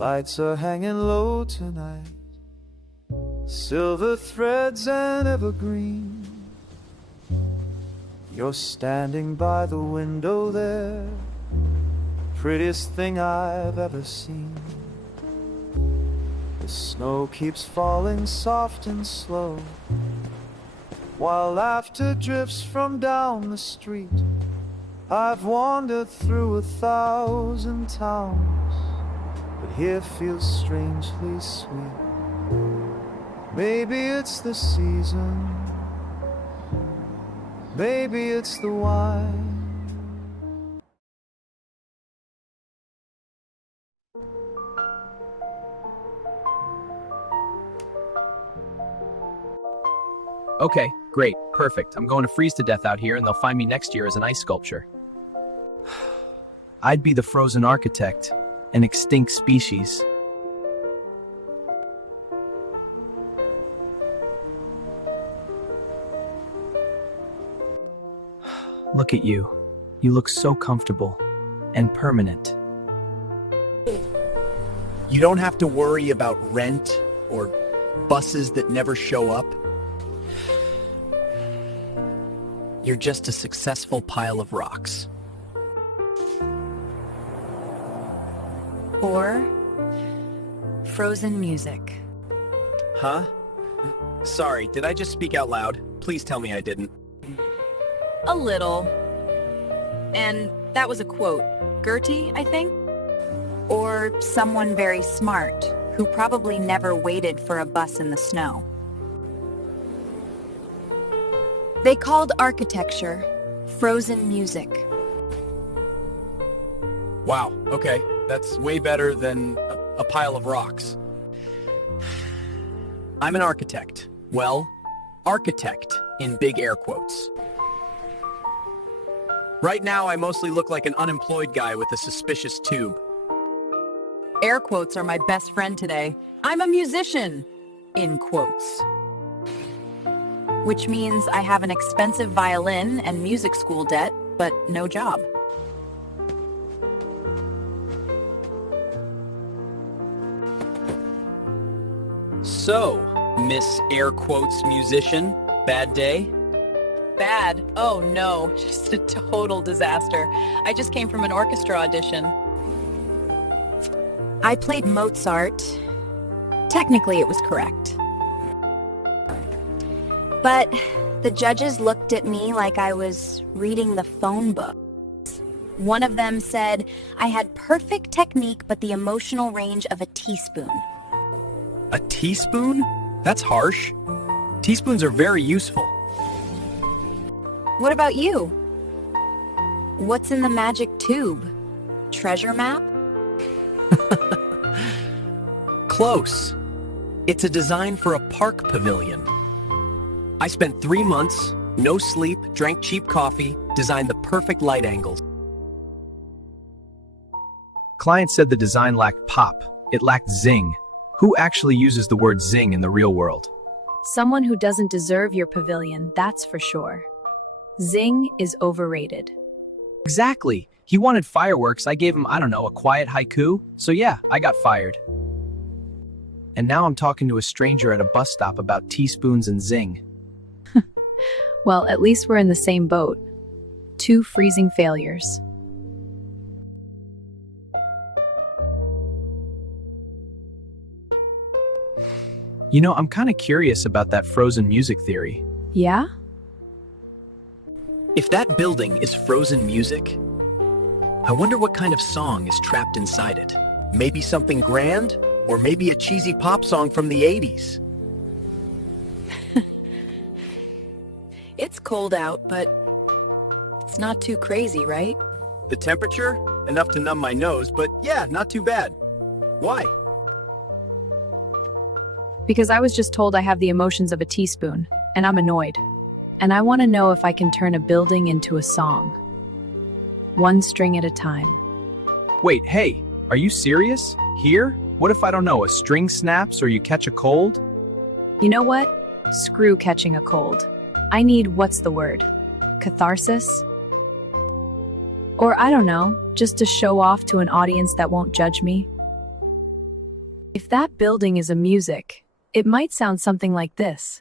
Lights are hanging low tonight, silver threads and evergreen. You're standing by the window there, prettiest thing I've ever seen. The snow keeps falling soft and slow, while laughter drifts from down the street. I've wandered through 1,000 towns, but here feels strangely sweet. Maybe it's the season, maybe it's the wine. Okay, great, perfect. I'm going to freeze to death out here and they'll find me next year as an ice sculpture. I'd be the frozen architect, an extinct species. Look at you. You look so comfortable and permanent. You don't have to worry about rent or buses that never show up. You're just a successful pile of rocks. Or frozen music. Huh? Sorry, did I just speak out loud? Please tell me I didn't. A little. And that was a quote. Goethe, I think? Or someone very smart, who probably never waited for a bus in the snow. They called architecture frozen music. Wow, okay. That's way better than a pile of rocks. I'm an architect. Well, architect in big air quotes. Right now, I mostly look like an unemployed guy with a suspicious tube. Air quotes are my best friend today. I'm a musician, in quotes. Which means I have an expensive violin and music school debt, but no job. So, Miss Air Quotes Musician, bad day? Bad? Oh no, just a total disaster. I just came from an orchestra audition. I played Mozart. Technically, it was correct. But the judges looked at me like I was reading the phone book. One of them said I had perfect technique but the emotional range of a teaspoon. A teaspoon? That's harsh. Teaspoons are very useful. What about you? What's in the magic tube? Treasure map? Close. It's a design for a park pavilion. I spent 3 months, no sleep, drank cheap coffee, designed the perfect light angles. Client said the design lacked pop. It lacked zing. Who actually uses the word zing in the real world? Someone who doesn't deserve your pavilion, that's for sure. Zing is overrated. Exactly. He wanted fireworks. I gave him, I don't know, a quiet haiku. So yeah, I got fired. And now I'm talking to a stranger at a bus stop about teaspoons and zing. Well, at least we're in the same boat. 2 freezing failures. You know, I'm kind of curious about that frozen music theory. Yeah? If that building is frozen music, I wonder what kind of song is trapped inside it. Maybe something grand, or maybe a cheesy pop song from the 80s. It's cold out, but it's not too crazy, right? The temperature? Enough to numb my nose, but yeah, not too bad. Why? Because I was just told I have the emotions of a teaspoon, and I'm annoyed. And I want to know if I can turn a building into a song. 1 string at a time. Wait, hey, are you serious? Here? What if I don't know, a string snaps or you catch a cold? You know what? Screw catching a cold. I need, what's the word? Catharsis? Or I don't know, just to show off to an audience that won't judge me. If that building is a music, it might sound something like this.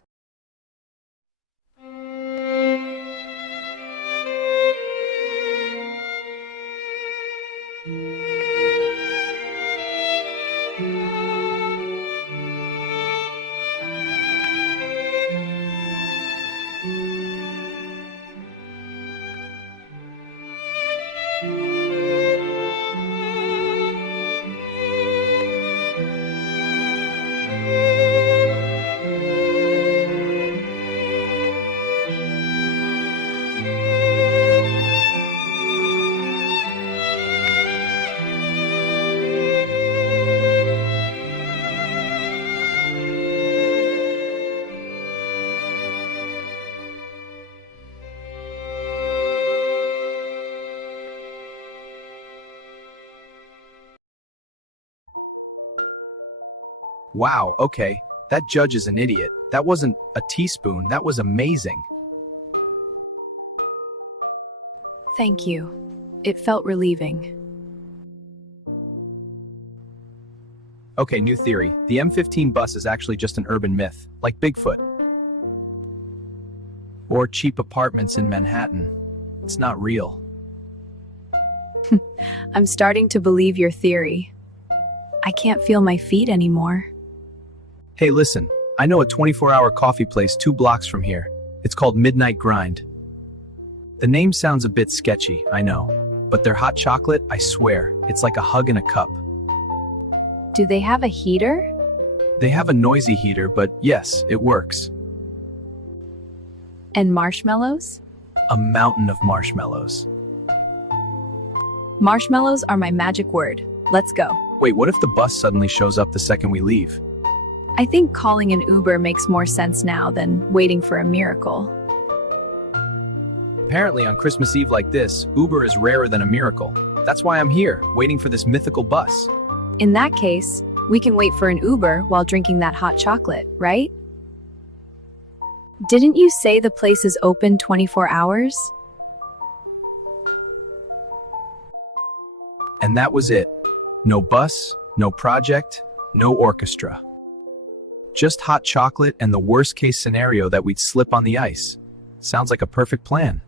Wow, okay. That judge is an idiot. That wasn't a teaspoon, that was amazing. Thank you. It felt relieving. Okay, new theory. The M15 bus is actually just an urban myth, like Bigfoot. Or cheap apartments in Manhattan. It's not real. I'm starting to believe your theory. I can't feel my feet anymore. Hey, listen, I know a 24-hour coffee place 2 blocks from here. It's called Midnight Grind. The name sounds a bit sketchy, I know, but their hot chocolate, I swear, it's like a hug in a cup. Do they have a heater? They have a noisy heater, but yes, it works. And marshmallows? A mountain of marshmallows. Marshmallows are my magic word. Let's go. Wait, what if the bus suddenly shows up the second we leave? I think calling an Uber makes more sense now than waiting for a miracle. Apparently, on Christmas Eve like this, Uber is rarer than a miracle. That's why I'm here, waiting for this mythical bus. In that case, we can wait for an Uber while drinking that hot chocolate, right? Didn't you say the place is open 24 hours? And that was it. No bus, no project, no orchestra. Just hot chocolate and the worst case scenario that we'd slip on the ice. Sounds like a perfect plan.